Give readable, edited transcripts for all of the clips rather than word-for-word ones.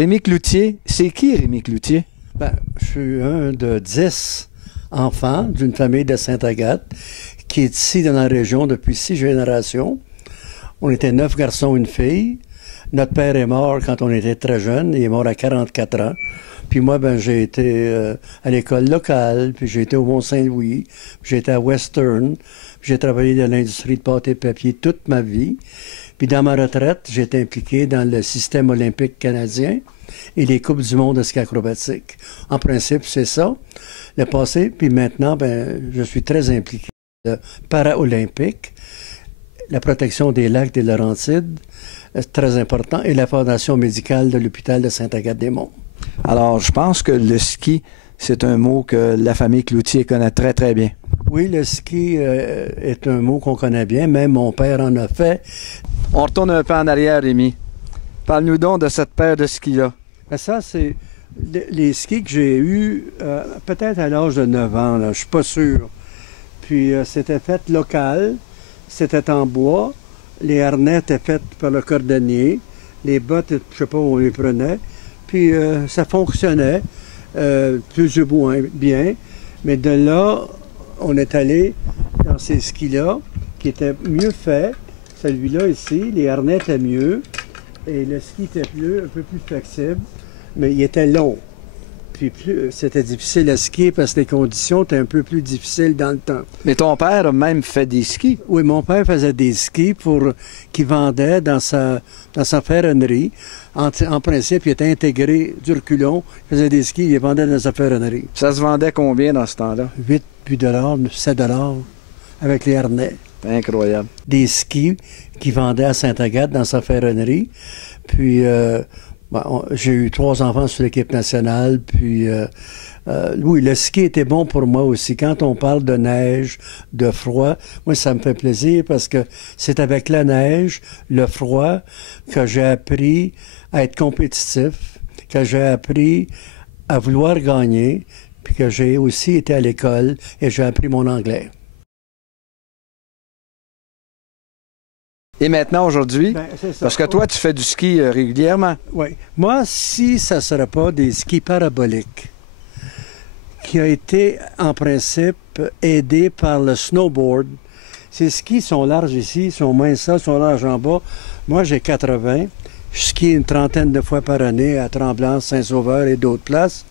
Rémi Cloutier, c'est qui Rémi Cloutier? Ben, je suis un de 10 enfants d'une famille de Sainte-Agathe qui est ici dans la région depuis 6 générations. On était 9 garçons, une fille. Notre père est mort quand on était très jeune. Il est mort à 44 ans. Puis moi, ben, j'ai été à l'école locale, puis j'ai été au Mont-Saint-Louis, puis j'ai été à Western, puis j'ai travaillé dans l'industrie de pâte et papier toute ma vie. Puis dans ma retraite, j'ai été impliqué dans le système olympique canadien et les Coupes du monde de ski acrobatique. En principe, c'est ça, le passé. Puis maintenant, ben, je suis très impliqué dans le para-olympique, la protection des lacs des Laurentides, c'est très important, et la fondation médicale de l'hôpital de Sainte-Agathe-des-Monts. Alors, je pense que le ski, c'est un mot que la famille Cloutier connaît très, très bien. Oui, le ski est un mot qu'on connaît bien. Même mon père en a fait. On retourne un peu en arrière, Rémi. Parle-nous donc de cette paire de skis-là. Ben ça, c'est les skis que j'ai eus peut-être à l'âge de 9 ans. Là, je suis pas sûr. Puis, c'était fait local. C'était en bois. Les harnais étaient faits par le cordonnier. Les bottes, je sais pas où on les prenait. Puis, ça fonctionnait plus ou moins bien. Mais de là, on est allé dans ces skis-là, qui étaient mieux faits. Celui-là ici, les harnais étaient mieux. Et le ski était un peu plus flexible, mais il était long. Puis c'était difficile à skier parce que les conditions étaient un peu plus difficiles dans le temps. Mais ton père a même fait des skis. Oui, mon père faisait des skis qu'il vendait dans sa ferronnerie. En principe, il était intégré du reculon. Il faisait des skis, il les vendait dans sa ferronnerie. Ça se vendait combien dans ce temps-là? 8 $, 7 $ avec les harnais. Incroyable. Des skis qu'il vendait à Sainte-Agathe dans sa ferronnerie. Puis, j'ai eu 3 enfants sur l'équipe nationale. Puis, oui, le ski était bon pour moi aussi. Quand on parle de neige, de froid, moi, ça me fait plaisir parce que c'est avec la neige, le froid, que j'ai appris à être compétitif, que j'ai appris à vouloir gagner, puis que j'ai aussi été à l'école et j'ai appris mon anglais. Et maintenant, aujourd'hui, Ben, parce que toi, tu fais du ski régulièrement. Oui. Moi, si ça ne serait pas des skis paraboliques, qui a été, en principe, aidé par le snowboard, ces skis sont larges ici, sont minces, sont larges en bas. Moi, j'ai 80. Je skie une trentaine de fois par année à Tremblant, Saint-Sauveur et d'autres places.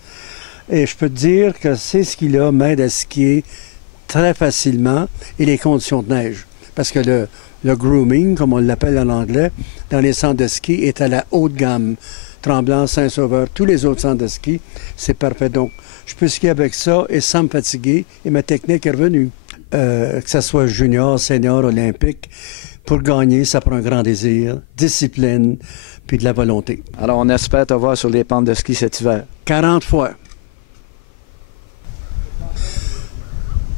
Et je peux te dire que ces skis-là m'aident à skier très facilement et les conditions de neige. Parce que le grooming, comme on l'appelle en anglais, dans les centres de ski est à la haute gamme. Tremblant, Saint-Sauveur, tous les autres centres de ski, c'est parfait. Donc, je peux skier avec ça et sans me fatiguer. Et ma technique est revenue. Que ce soit junior, senior, olympique, pour gagner, ça prend un grand désir, discipline, puis de la volonté. Alors, on espère te voir sur les pentes de ski cet hiver. 40 fois.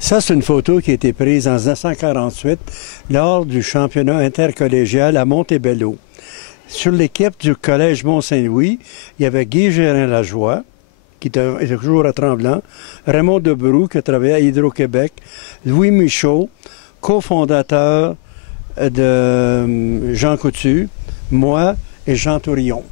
Ça, c'est une photo qui a été prise en 1948 lors du championnat intercollégial à Montebello. Sur l'équipe du Collège Mont-Saint-Louis, il y avait Guy Gérin-Lajoie, qui était toujours à Tremblant, Raymond Debroux, qui travaillait à Hydro-Québec, Louis Michaud, cofondateur de Jean Coutu, moi et Jean Tourillon.